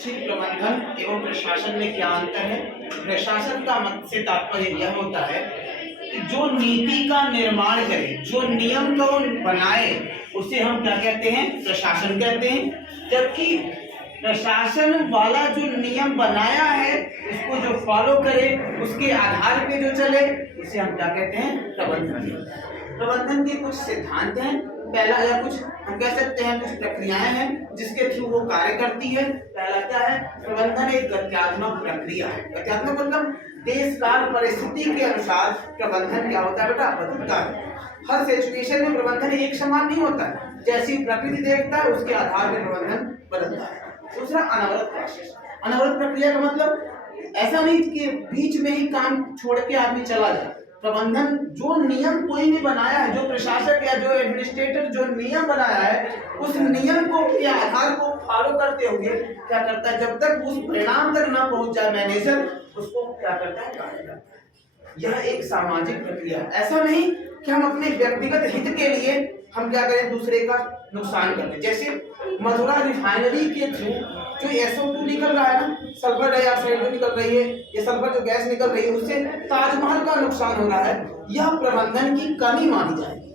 अच्छी प्रबंधन एवं प्रशासन में क्या अंतर है। प्रशासन का मत से तात्पर्य यह होता है कि जो नीति का निर्माण करे, जो नियम को बनाए, उसे हम क्या कहते हैं, प्रशासन कहते हैं। जबकि प्रशासन वाला जो नियम बनाया है उसको जो फॉलो करे, उसके आधार पे जो चले, उसे हम क्या कहते हैं, प्रबंधन। प्रबंधन के कुछ सिद्धांत हैं। पहला या कुछ हम कह सकते हैं कुछ प्रक्रियाएं हैं जिसके थ्रू वो कार्य करती है। पहला क्या है, प्रबंधन एक गत्यात्मक प्रक्रिया है। गत्यात्मक मतलब देश काल परिस्थिति के अनुसार प्रबंधन क्या होता है बेटा, बदलता है। हर सिचुएशन में प्रबंधन एक समान नहीं होता है। जैसी प्रकृति देखता है उसके आधार पर प्रबंधन बदलता है। दूसरा, अनवरत प्रोसेस। अनवरत प्रक्रिया का मतलब ऐसा नहीं कि बीच में ही काम छोड़ के आदमी चला जाए। प्रबंधन जो नियम कोई भी बनाया है, जो प्रशासक या जो एडमिनिस्ट्रेटर जो नियम बनाया है, उस नियम को के आधार को फॉलो करते हुए क्या करता है, जब तक उस परिणाम तक ना पहुंच जाए मैनेजर, उसको क्या करता है, कार्य करता है। यह एक सामाजिक प्रक्रिया है। ऐसा नहीं कि हम अपने व्यक्तिगत हित के लिए हम क्या करें, दूसरे का नुकसान कर दें। जैसे मधुरा रिफाइनरी के थ्रू जो SO2 निकल रहा है ना, सल्फर डाइऑक्साइड जो निकल रही है, ये सल्फर जो गैस निकल रही है, उससे ताजमहल का नुकसान हो रहा है। यह प्रबंधन की कमी मानी जाएगी।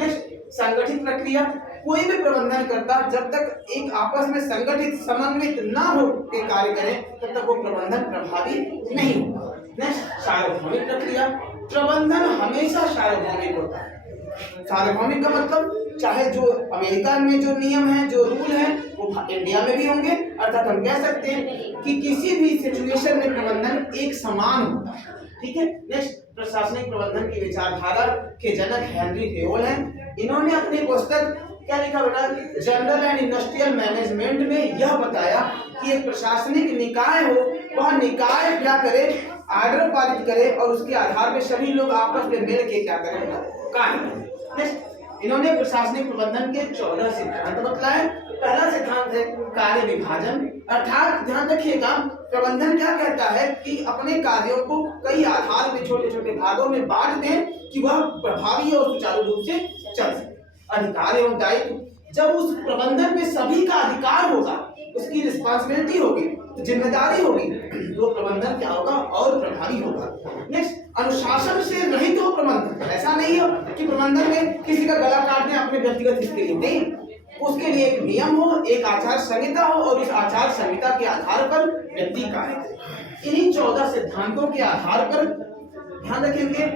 नेक्स्ट, संगठित प्रक्रिया। कोई भी प्रबंधन करता जब तक एक आपस में संगठित समन्वित ना हो के कार्य करें, तब तक वो प्रबंधन प्रभावी नहीं होगा। नेक्स्ट, सार्वभौमिक प्रक्रिया। प्रबंधन हमेशा सार्वभौमिक होता है। सार्वभौमिक का मतलब चाहे जो अमेरिका में जो नियम है, जो रूल है, वो इंडिया में भी होंगे। अर्थात हम कह सकते हैं कि किसी भी सिचुएशन में प्रबंधन एक समान होता है। ठीक है। नेक्स्ट, प्रशासनिक प्रबंधन की विचारधारा के जनक हेनरी फेयोल हैं। इन्होंने अपनी पुस्तक क्या लिखा बेटा, जनरल एंड इंडस्ट्रियल मैनेजमेंट में यह बताया कि एक प्रशासनिक निकाय हो, वह निकाय क्या करे, आर्डर पारित करे और उसके आधार पर सभी लोग आपस में मिल के क्या करें, कार्य करें। इन्होंने प्रशासनिक प्रबंधन के 14 सिद्धांत बतलाए। पहला सिद्धांत है कार्य विभाजन। अर्थात ध्यान रखिएगा, प्रबंधन क्या कहता है कि अपने कार्यों को कई आधार में छोटे छोटे भागों में बांट दें कि वह प्रभावी और सुचारू रूप से चल सके। अधिकार एवं दायित्व। जब उस प्रबंधन में सभी का अधिकार होगा, उसकी रिस्पॉन्सिबिलिटी होगी, जिम्मेदारी होगी, तो प्रबंधन क्या होगा, और प्रभावी होगा। नेक्स्ट, अनुशासन से रहित हो प्रबंधन। ऐसा नहीं हो कि प्रबंधन में किसी का गला काटने अपने व्यक्तिगत हित के लिए नहीं, उसके लिए एक नियम हो, एक आचार संहिता हो और उस आचार संहिता के आधार पर व्यक्ति कार्य करे। इन्हीं 14 सिद्धांतों के आधार पर ध्यान रखेंगे